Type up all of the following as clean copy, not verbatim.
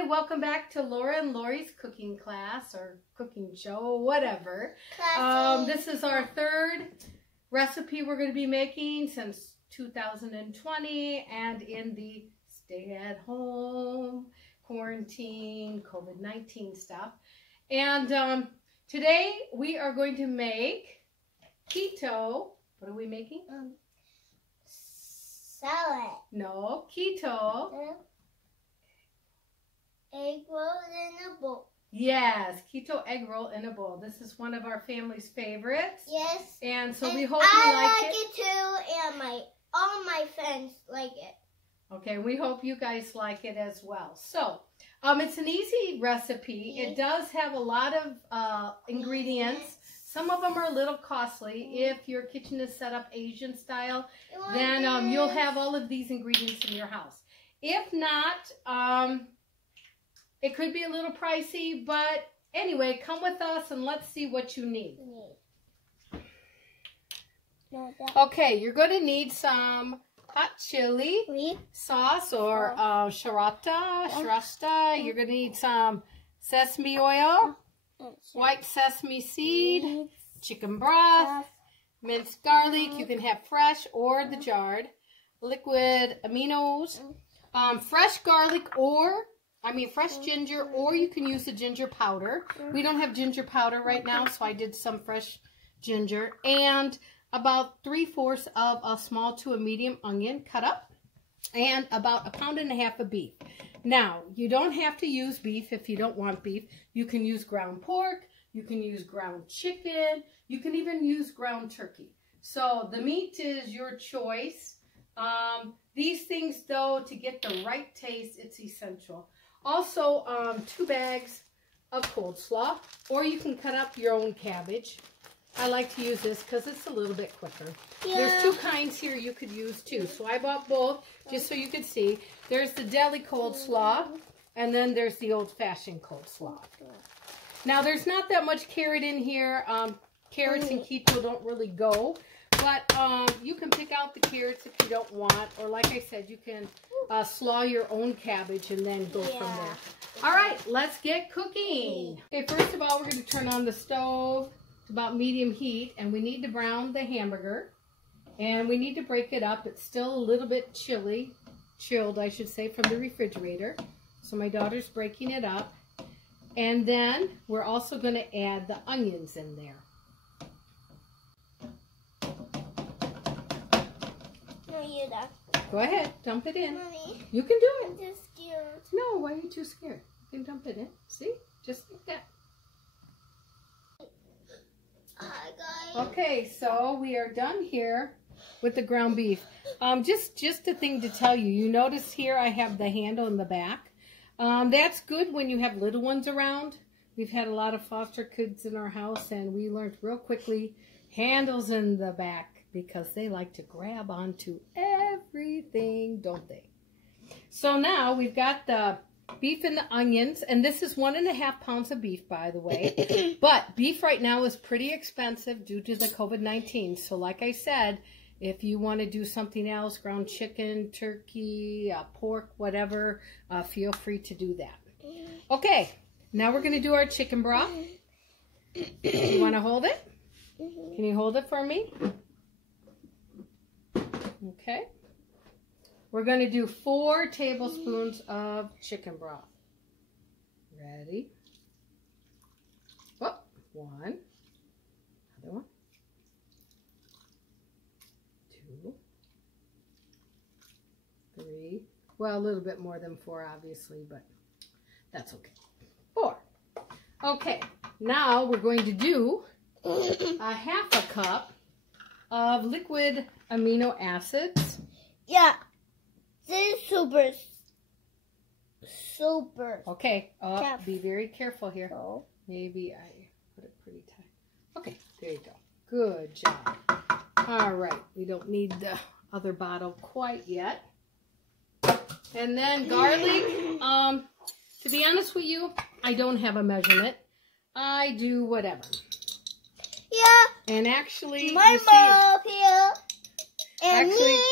Hi, welcome back to Laura and Laurie's cooking class or cooking show, whatever. This is our third recipe we're going to be making since 2020 and in the stay-at-home, quarantine, COVID-19 stuff. And today we are going to make keto. What are we making? Salad. No, keto. Egg roll in a bowl. Yes, keto egg roll in a bowl. This is one of our family's favorites. Yes. And so we hope you like it. I like it too, and all my friends like it. Okay, we hope you guys like it as well. So, it's an easy recipe. It does have a lot of ingredients. Some of them are a little costly. If your kitchen is set up Asian style, then you'll have all of these ingredients in your house. If not, it could be a little pricey, but anyway, come with us and let's see what you need. Okay, you're going to need some hot chili sauce or Sriracha. You're going to need some sesame oil, white sesame seed, chicken broth, minced garlic. You can have fresh or the jarred, liquid aminos, fresh garlic fresh ginger, or you can use the ginger powder. We don't have ginger powder right now, so I did some fresh ginger. And about 3/4 of a small to a medium onion cut up. And about 1.5 pounds of beef. Now, you don't have to use beef if you don't want beef. You can use ground pork. You can use ground chicken. You can even use ground turkey. So the meat is your choice. These things, though, to get the right taste, it's essential. Also, 2 bags of coleslaw, or you can cut up your own cabbage. I like to use this because it's a little bit quicker. Yeah. There's 2 kinds here you could use too. So I bought both just so you could see. There's the deli coleslaw, and then there's the old-fashioned coleslaw. Now, there's not that much carrot in here. Carrots and keto don't really go. But you can pick out the carrots if you don't want. Or like I said, you can slaw your own cabbage and then go from there. All right, let's get cooking. Okay, first of all, we're going to turn on the stove to about medium heat. And we need to brown the hamburger. And we need to break it up. It's still a little bit chilled, I should say, from the refrigerator. So my daughter's breaking it up. And then we're also going to add the onions in there. Go ahead, dump it in. Mommy, you can do it. I'm too scared. No, why are you too scared? You can dump it in. See? Just like that. Hi, guys. Okay, so we are done here with the ground beef. Just a thing to tell you. You notice here I have the handle in the back. That's good when you have little ones around. We've had a lot of foster kids in our house, and we learned real quickly handles in the back, because they like to grab onto everything, don't they? So now we've got the beef and the onions, and this is 1.5 pounds of beef, by the way. But beef right now is pretty expensive due to the COVID-19. So like I said, if you want to do something else, ground chicken, turkey, pork, whatever, feel free to do that. Okay, now we're going to do our chicken broth. You want to hold it? Can you hold it for me? Okay. We're going to do 4 tablespoons of chicken broth. Ready? Oh, 1. Another one. 2. 3. Well, a little bit more than 4, obviously, but that's okay. 4. Okay. Now we're going to do 1/2 cup of liquid amino acids. Yeah, this is super. Okay, be very careful here. Maybe I put it pretty tight. Okay, there you go. Good job. All right, we don't need the other bottle quite yet. And then garlic. To be honest with you, I don't have a measurement. I do whatever. Yeah. And actually, my mom here. And actually, me.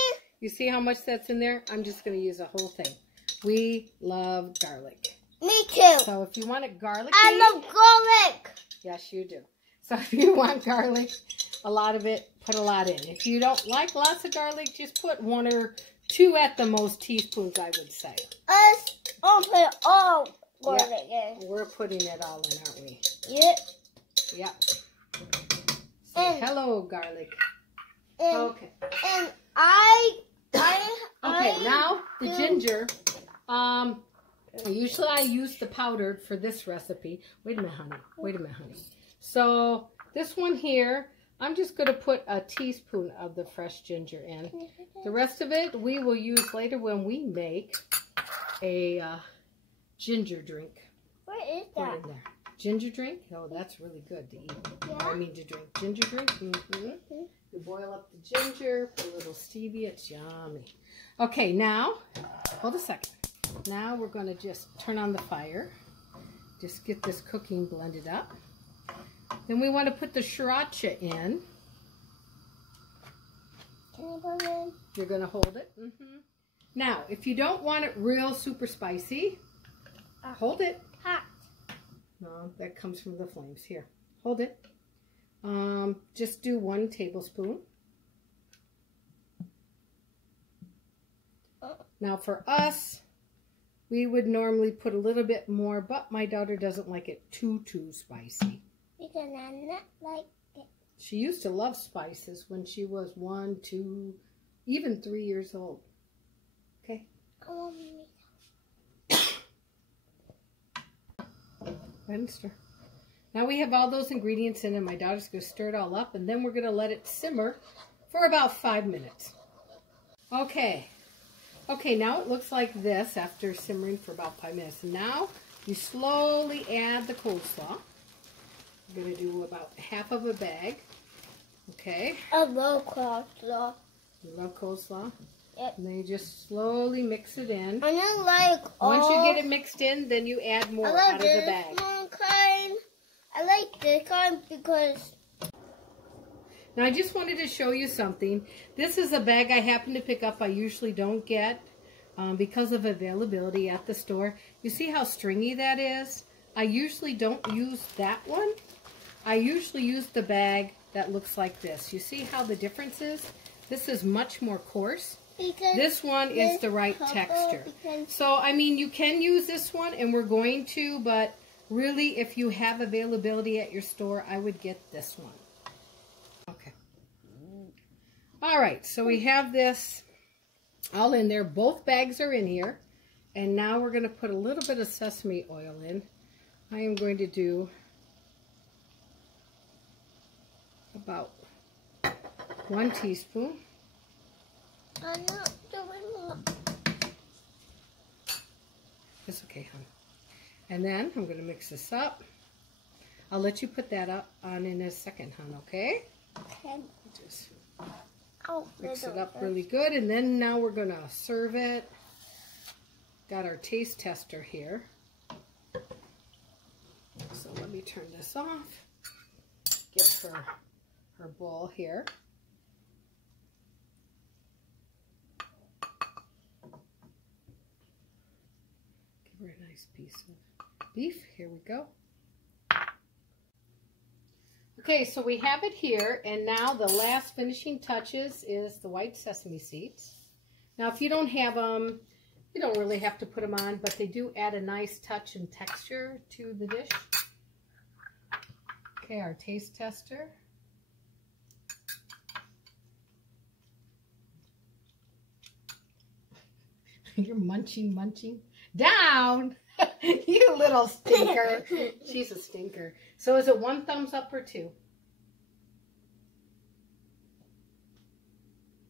You see how much that's in there? I'm just going to use the whole thing. We love garlic. Me too. So if you want it garlicky. I love garlic. Yes, you do. So if you want garlic, a lot of it, put a lot in. If you don't like lots of garlic, just put 1 or 2 at the most teaspoons, I would say. I'll put all garlic in. We're putting it all in, aren't we? Yep. Yep. Say hello, garlic. Okay. And Okay, now the ginger. Usually I use the powdered for this recipe. Wait a minute, honey. Wait a minute, honey. So this one here, I'm just going to put a teaspoon of the fresh ginger in. The rest of it we will use later when we make a ginger drink. What is that? Put it in there. Ginger drink? Oh, that's really good to eat. Yeah. I mean to drink. Ginger drink? You boil up the ginger, put a little stevia. It's yummy. Okay, now, hold a second. Now we're going to just turn on the fire. Just get this cooking blended up. Then we want to put the Sriracha in. Can you put it in? You're going to hold it. Now, if you don't want it real super spicy, hold it. Hot. No, that comes from the flames. Here, hold it. Just do 1 tablespoon. Now for us, we would normally put a little bit more, but my daughter doesn't like it too spicy. Because I'm not like it. She used to love spices when she was 1, 2, even 3 years old. Okay. Oh, Stir. Now we have all those ingredients in, and my daughter's going to stir it all up, and then we're going to let it simmer for about 5 minutes. Okay. Okay, now it looks like this after simmering for about 5 minutes. And now you slowly add the coleslaw. We're going to do about half of a bag. Okay. I love coleslaw. You love coleslaw? Yep. And then you just slowly mix it in. I don't like all... Once you get it mixed in, then you add more out of the bag. I like this kind because... Now I just wanted to show you something. This is a bag I happen to pick up. I usually don't get because of availability at the store. You see how stringy that is? I usually don't use that one. I usually use the bag that looks like this. You see how the difference is? This is much more coarse. Because this one is the right texture. So, I mean, you can use this one, and we're going to, but really, if you have availability at your store, I would get this one. Okay. All right, so we have this all in there. Both bags are in here. And now we're going to put a little bit of sesame oil in. I am going to do about 1 teaspoon. I'm not doing that. It's okay, hon. And then I'm going to mix this up. I'll let you put that up on in a second, hon, okay? Okay. Just mix it up really good. And then now we're going to serve it. Got our taste tester here. So let me turn this off. Get her bowl here. Give her a nice piece of beef. Here we go. Okay, so we have it here, and now the last finishing touches is the white sesame seeds. Now, if you don't have them, you don't really have to put them on, but they do add a nice touch and texture to the dish. Okay, our taste tester. You're munching. Down! You little stinker. She's a stinker. So is it 1 thumbs up or 2?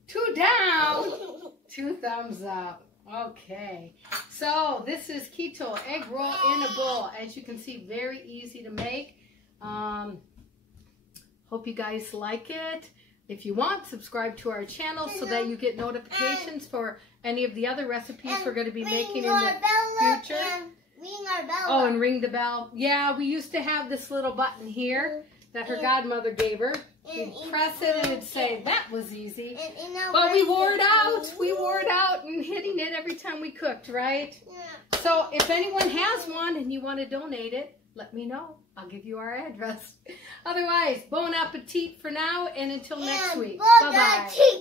2 down. 2 thumbs up. Okay. So this is keto egg roll in a bowl. As you can see, very easy to make. Hope you guys like it. If you want, subscribe to our channel so that you get notifications for any of the other recipes we're going to be making in the future. Ring our bell. Oh, and ring the bell. Yeah, we used to have this little button here that her godmother gave her. We'd press it and it'd say, that was easy. And But we wore it out. We wore it out and hitting it every time we cooked, right? Yeah. So if anyone has one and you want to donate it, let me know. I'll give you our address. Otherwise, bon appetit for now and until next week. Bye-bye.